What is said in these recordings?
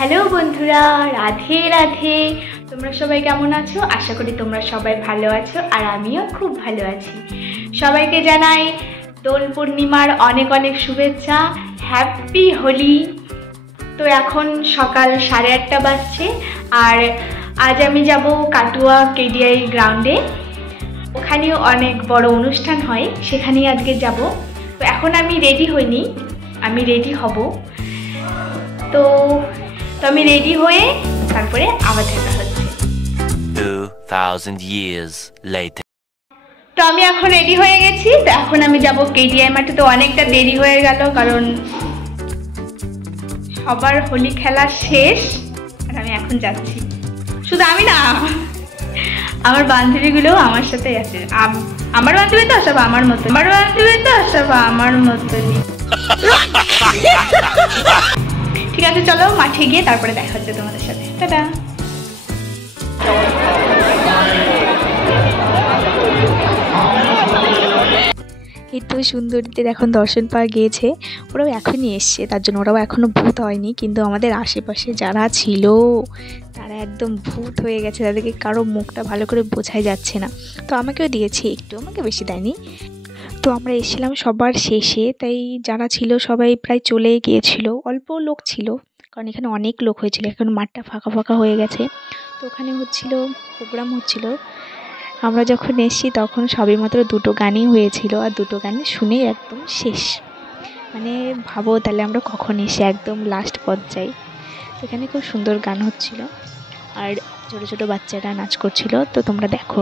Hello বন্ধুরা, রাধে রাধে। তোমরা সবাই কেমন আছো? আশা করি তোমরা সবাই ভালো আছো, আর আমিও খুব ভালো আছি। সবাইকে জানাই দোল পূর্ণিমার অনেক অনেক শুভেচ্ছা। হ্যাপি হোলি। তো এখন সকাল 8:30 বাজছে, আর আজ আমি যাব কাটুয়া কেডিআই গ্রাউন্ডে। ওখানেও অনেক বড় অনুষ্ঠান হয়, সেখানেই আজকে যাব। তো এখন আমি রেডি হইনি, আমি রেডি হব। তো আমি রেডি হয়ে তারপরে আবার দেখা হচ্ছে। 2000 years later. তো আমি এখন রেডি হয়ে গেছি। তো এখন আমি যাব কেডিআই মাঠে। তো অনেকটা দেরি হয়ে গেল, কারণ সবার হোলি খেলা শেষ, আর আমি এখন যাচ্ছি। শুধু আমি না, আমার বান্ধবীগুলোও আমার সাথে আছে। আমার বান্ধবী তো সব আমার মতো, ঠিক আছে, চলো মাঠে গিয়ে তারপরে দেখা হচ্ছে তোমাদের সাথে। টাটা। এই তো সুন্দরীদের এখন দর্শন পাওয়া গিয়েছে। ওরাও এখনই এসছে, তার জন্য ওরাও এখনও ভূত হয়নি, কিন্তু আমাদের আশেপাশে যারা ছিল তারা একদম ভূত হয়ে গেছে। তাদেরকে কারো মুখটা ভালো করে বোঝাই যাচ্ছে না। তো আমাকেও দিয়েছে একটু, আমাকে বেশি দেয়নি। তো আমরা এসেছিলাম সবার শেষে, তাই যারা ছিল সবাই প্রায় চলে গিয়েছিল। অল্প লোক ছিল, কারণ এখানে অনেক লোক হয়েছিল। এখন মাঠটা ফাঁকা ফাঁকা হয়ে গেছে। তো ওখানে প্রোগ্রাম হচ্ছিল। আমরা যখন এসেছি তখন সবে মাত্র 2টো গানই হয়েছিল, আর 2টো গানই শুনেই একদম শেষ। মানে ভাবো তাহলে আমরা কখন এসে একদম লাস্ট পর্যায়ে। এখানে খুব সুন্দর গান হচ্ছিল, আর ছোটো ছোটো বাচ্চারা নাচ করছিল। তো তোমরা দেখো।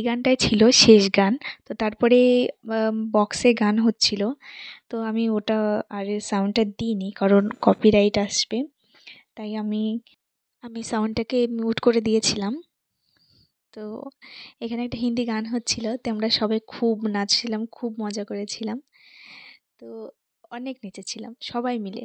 এই গানটাই ছিল শেষ গান। তো তারপরে বক্সে গান হচ্ছিল, তো আমি ওটা আর সাউন্ডটা দিইনি কারণ কপিরাইট আসবে, তাই আমি সাউন্ডটাকে মিউট করে দিয়েছিলাম। তো এখানে একটা হিন্দি গান হচ্ছিল, তো আমরা সবাই খুব নাচছিলাম, খুব মজা করেছিলাম, তো অনেক নেচেছিলাম সবাই মিলে।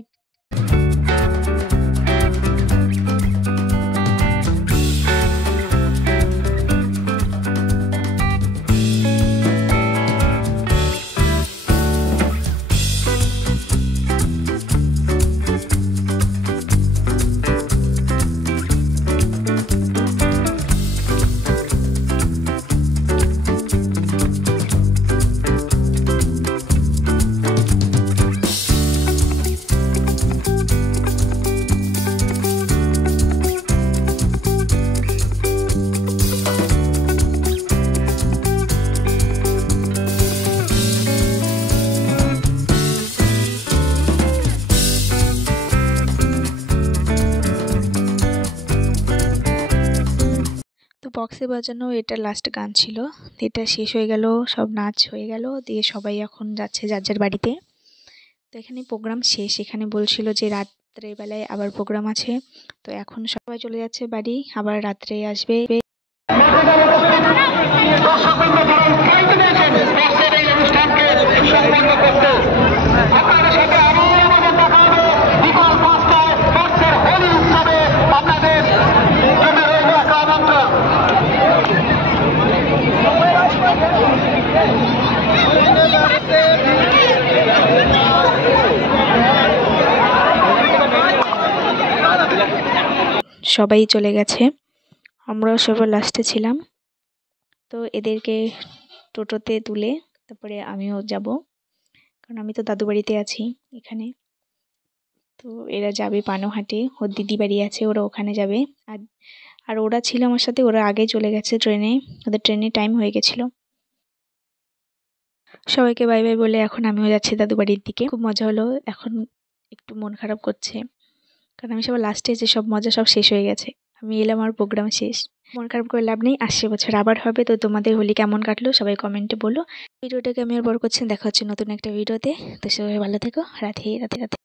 তো বক্সে বাজানো এটা লাস্ট গান ছিল, এটা শেষ হয়ে গেল, সব নাচ হয়ে গেল, দিয়ে সবাই এখন যাচ্ছে যার যার বাড়িতে। তো এখানে প্রোগ্রাম শেষ, এখানে বলছিল যে রাত্রে বেলায় আবার প্রোগ্রাম আছে, তো এখন সবাই চলে যাচ্ছে বাড়ি, আবার রাত্রে আসবে। সবাই চলে গেছে, আমরাও সবাই লাস্টে ছিলাম। তো এদেরকে টোটোতে তুলে তারপরে আমিও যাব, কারণ আমি তো দাদু বাড়িতে আছি এখানে। তো এরা যাবে পানোহাটে, ওর দিদি বাড়ি আছে, ওরা ওখানে যাবে। আর ওরা ছিল আমার সাথে, ওরা আগে চলে গেছে ট্রেনে, ওদের ট্রেনে টাইম হয়ে গেছিল। সবাইকে বাই বাই বলে এখন আমিও যাচ্ছি দাদু বাড়ির দিকে। খুব মজা হলো, এখন একটু মন খারাপ করছে, কারণ আমি সবার লাস্টে যে সব মজা সব শেষ হয়ে গেছে, আমি এলাম আর প্রোগ্রাম শেষ। মন খারাপ করে লাভ নেই, আসছে বছর আবার হবে। তো তোমাদের হোলি কেমন কাটলো সবাই কমেন্টে বলো। ভিডিওটাকে আমি আর বড় করছি না, দেখা হচ্ছে নতুন একটা ভিডিওতে। তো সবাই ভালো থেকো, রাধে রাধে রাধে।